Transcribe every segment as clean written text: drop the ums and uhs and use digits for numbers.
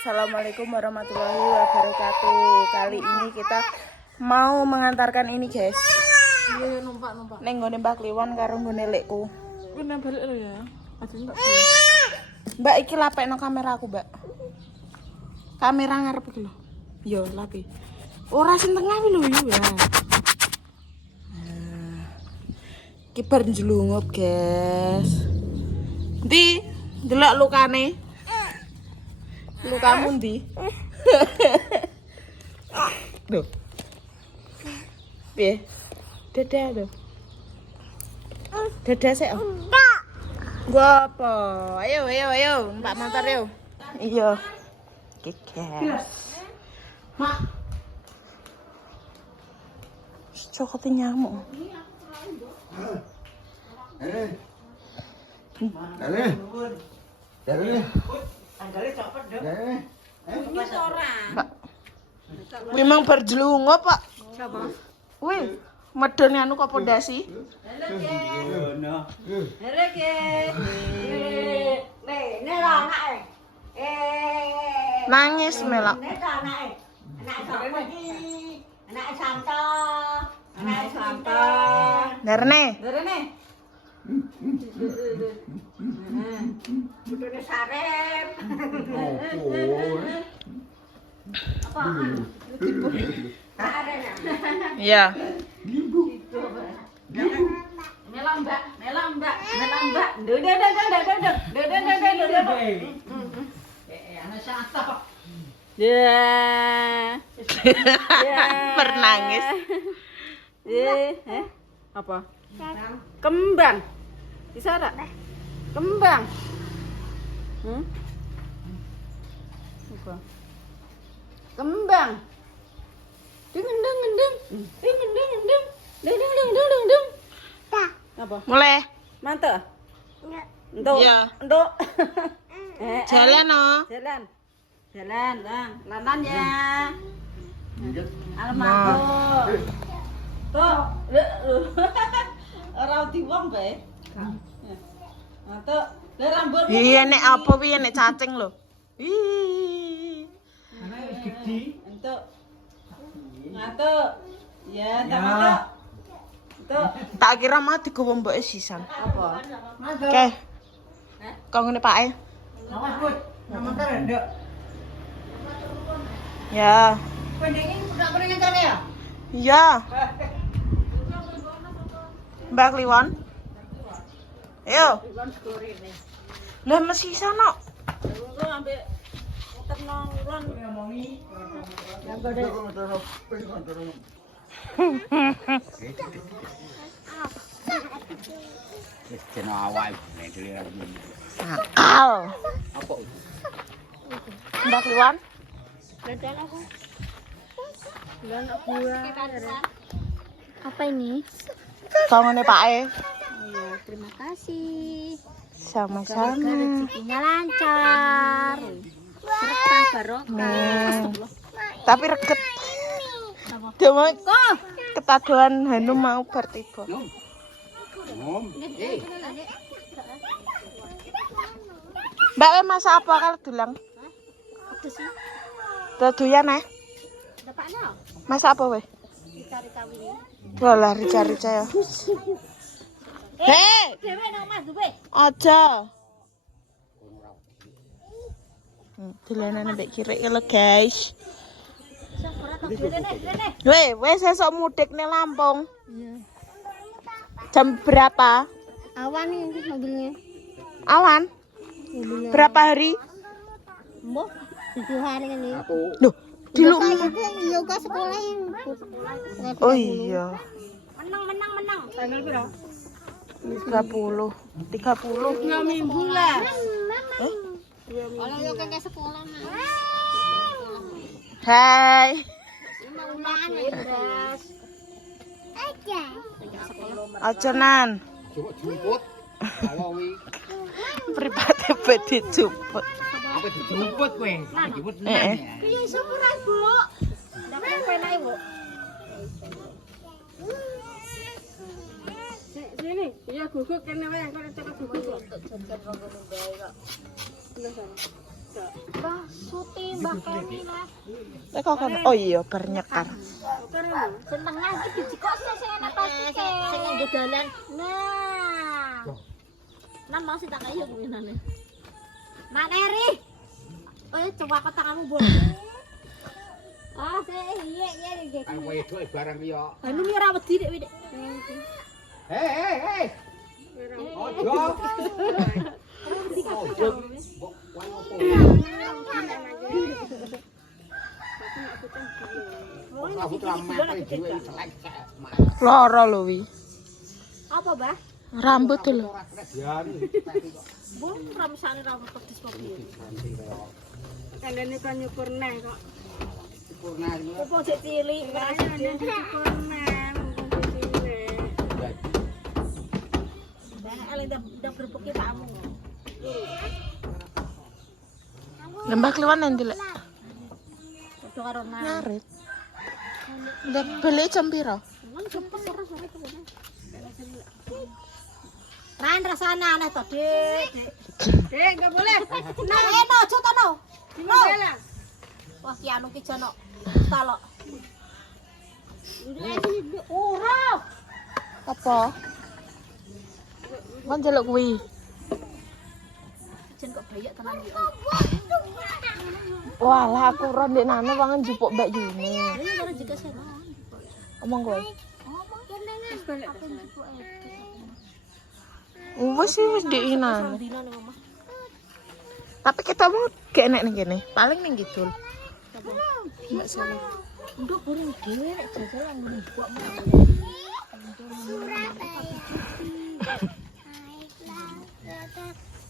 Assalamualaikum warahmatullahi wabarakatuh. Kali ini kita mau mengantarkan ini, guys. Iya, numpak. Neng nggone Mbak Kliwon karo nggone lekku. Kena balik lo ya. Aja enggak. Mbak iki lapekno kamera aku, Mbak. Kamera ngarep iki lho. Yo, lapi. Ora sing tengah iki lho ya. Iki bar njlungup, guys. Ndi delok lukane? Lukamu ndi? Duh. Piye? Dadah lho. Dadah sik. Gua apa? Ayo, Mbak motor yuk. Iya. Kekes. Mak. Cokot nyamuk. Memang berjelungup, Pak. Wih, medone anu kok pondasi. Nangis melak. Darne. Budone sarep. Apa? Iya. Melambak. Anak santap. Ya. Bernangis. Apa? Kembang. Bisa tak? Kembang. Apa? Kembang. Deng. Apa? Mulai. Mantap. Untuk. Iya. Untuk. Jalan no. Jalan, Bang. Lanan ya. Almarhum. Tuh. Ora diwong bae. Tuh. Lah rambut. Iya nek apa piye nek cacing lho. Ih. Entuk. Ngatuk. Ya, tak. Tuh. Tak kira mah digowo mbake sisan. Apa? Oke. Kok ngene Pak e? Awas, Bud. Motor ndek. Ya. Pendingin udah pernah ngantar ya? Iya. Mbak Kliwon. Ayo. Lah mesti sono. Engko ambek tenang ulon. Nakal. Apa? Mbak Kliwon. Apa ini? Kok ngene Pak e? Iya, terima kasih. Sama-sama. Rezekinya lancar. Berkah barokah. Tapi reget. Dia mau ketaduhan Hanum mau bertiba. Mbak we masak apa kalau dulang? Ada sih. Dodoyan Dapatnya. Masak apa we? Cari kawin. Walah rica-rica ya. Hei, Dewe nang Mas Duwe. aja. Dolanan mbek kirek lho, guys. Wes esok mudik nih Lampung. Iya. Jam berapa? Awan ini mobilnya. Awan? Mobilnya. Berapa hari? Mbok 7 hari ini. Loh, di lu. Yoga sekolah yang. Oh iya. Menang. Tanggal berapa? 30. 30. 2 minggu lah. Kalau yoga ke sekolah mah. Hai. Ulangan ya, Bos. Aja. Aja nan. Coba jemput. Awawi. Pribadi bedi juput. Apa dijemput kowe? Dijemput nang ya. Ya syukuran, Bu. Dapat penake, Bu. Sini, iya guguk kene wae, kok cekel guguk. Mbah Suti, Mbah Kemi lah. Nek kok oh iya bar nyekar. Sing tengah iki dijikokne sing enak pasti sing nggo dalan. Nah. Nah mau sing tak kayu ngene. Nak Neri. Coba kotakanmu, Bu. Ah, iya. Ayo wedok barang liya. Anu ora wedi nek wedek. Hei. Ojo. Ojo. Wong opo? Aku ramai dhewe celek. Loro lho wi. Apa, Mbah? Rambut lho. Bu, ramsane rambut pedis kok piye? Kandane kan nyukur neh kok. Sempurna iki. Opo sik cilik, Kandane nyukur neh, mumpung cilik. Mbah ale ndak berbuki pakmu. Lembah kliwan endi lek? Padha karo nang. Ngarit. Ndak beli jam piro? Nang cepet sore-sore tuh. Ran rasane aneh to, Dik. Dek, enggak boleh. Nah, eno aja to no. Gimana? Wah, ki anu ki jono. Talok. Ora. Apa? Kon jeluk kuwi. Jen kok bayak tenan iki. Walah aku ora ndek nane wangen jupuk Mbak Yuni. Ini karo juga sih. Omong kowe. Ngomong kene. Wis balik ke sana. Wis ndek nane. Dina ning omah. Tapi kita mau gak enak ning kene. Paling ning kidul. Mbak Sari. Nduk burung dhewe nek jajalan ngene kok.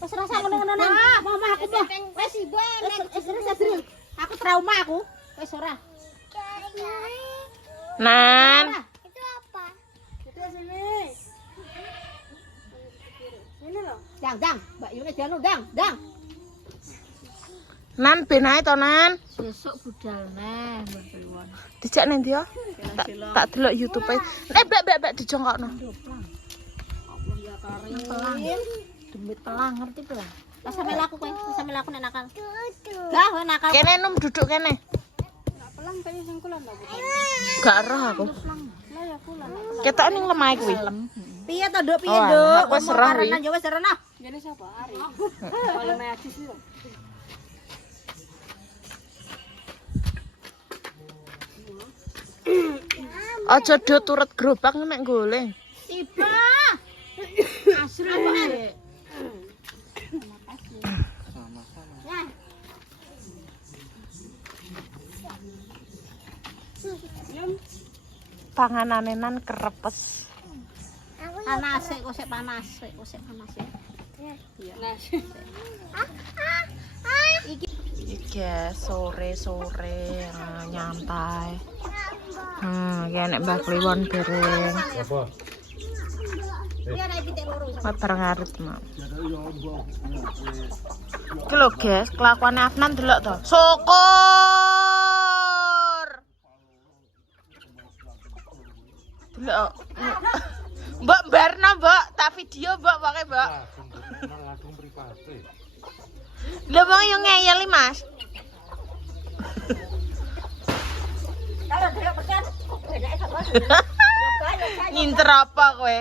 Wis rasa ngono-ngono nang. Mama aku mah. Wis wis aku trauma aku. Wis ora. Nan. Itu apa? Itu sini. Ini loh. Dang, Mbak Yuni jano dang. Nan ben ae to Nan. Besok budal neh Mbak Priwon. Dijak nang ndi yo? Tak delok YouTube-e. Mbak dijongkokno. Allah ya karim. Demi telang ngerti pelang. Lah sampe laku kowe, sampe laku nek nakal. Lah kowe nakal. Kene num duduk kene. Pelang kaya sing kula ndak. Gak roh aku. Lah ya kula. Ketok ning lemah kuwi. Piye to, Nduk? Piye, Oh, Nduk? aku wis serah, wi. Ya wis serah. Jadi siapa? Ari. Kalau medis itu. Aja do turut gerobak nek goleng. Tiba. Asri wae. Ya. Panganane Nan kerepes. Panas kok sik panas. Nah, Iki sore nyantai. Ya nek Mbak Kliwon bareng. Apa? Iya nek pitik loro. Mat bareng arit, Mak. Iki lho, guys, kelakuane Afnan delok to. Syukur. Delok. Mbak Barna, Mbak, tak video, Mbak, pakai, Mbak. Langsung private. Lha wong yo ngeyel, Mas. Kalau dia pekan, bedake sama. Ngincer apa kowe?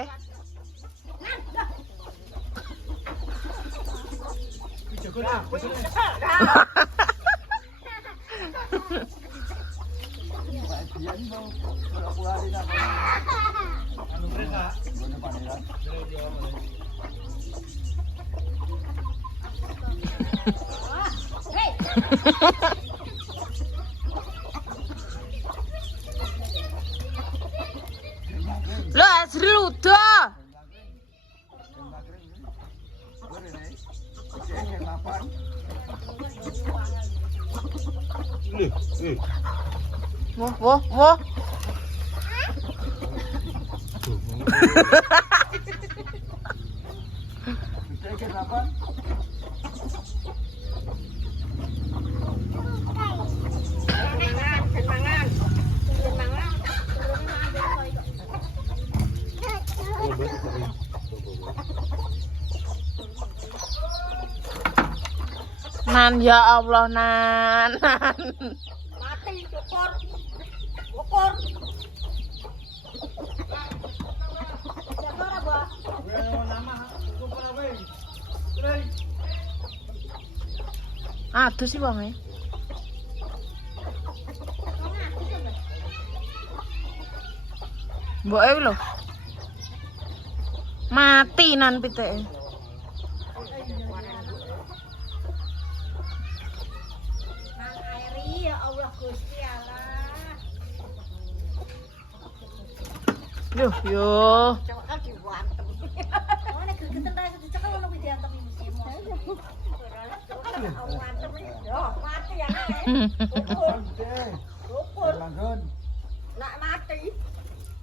Lo Azril udah. Wah. Nan ya Allah Nan. Mati syukur. Syukur. Siapa ora, Mbak? Aduh sih wonge. Mbok e lho. Mati nan piteke. Nang airi ya Allah Gusti Allah. Yo. Coba diwantem. Oh nek gegeten ta dicekel ngono kuwi diantem iki. Yo, mati ya nek. Syukur. Nak mati.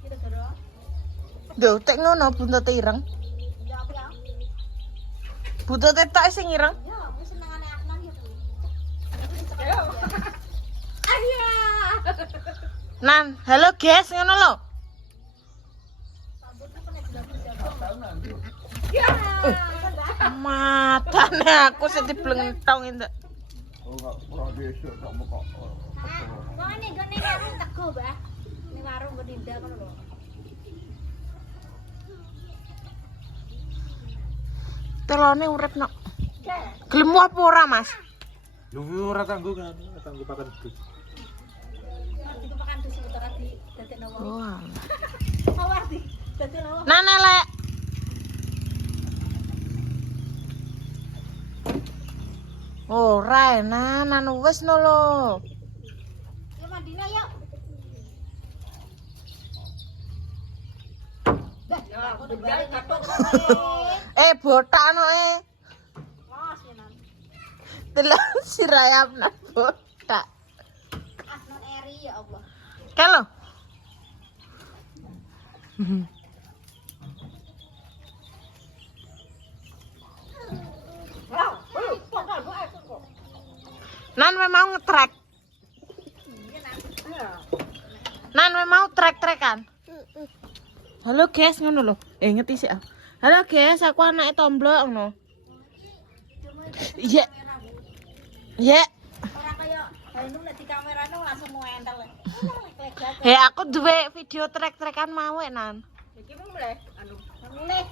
Kira-kira. Duh, tek ngono buntute ireng. Ya apa ya? Buntute tok sing ireng. Ya, wis senengane Aknan ya kuwi. Yo. Aya. Nan, halo guys, ngono lho. Ya. Matane aku sing diblentong entuk. Wong ning gone warung tego, Mbah. Ning warung Gondinda ngono lho. Telone urip nok. Gelem apa ora, Mas? Lu ora tanggo kan, tanggo pakan dus. Arti kepakan dus itu tadi dadekno wong. Wah. Oh, arti dadekno wong. Nan elek. Ora enak, nan wis no lho. Ya mandine yuk. Dah, aku dibalik katok. Botak no Mas yenan. Delok sirayap nan botak. Asnon eri ya Allah. Kalau Wow, pokok gue kok. Nan we mau ngetrek. Nan we mau trek-trekan. Halo guys, ngono lho. Ngerti sih. Halo guys, aku anake tomblok ngono. Iya. Iya. Ora kaya Hanum nek di kamerane langsung entel. He aku duwe video trek-trekan mau Nan. Iki mulai anu, mulai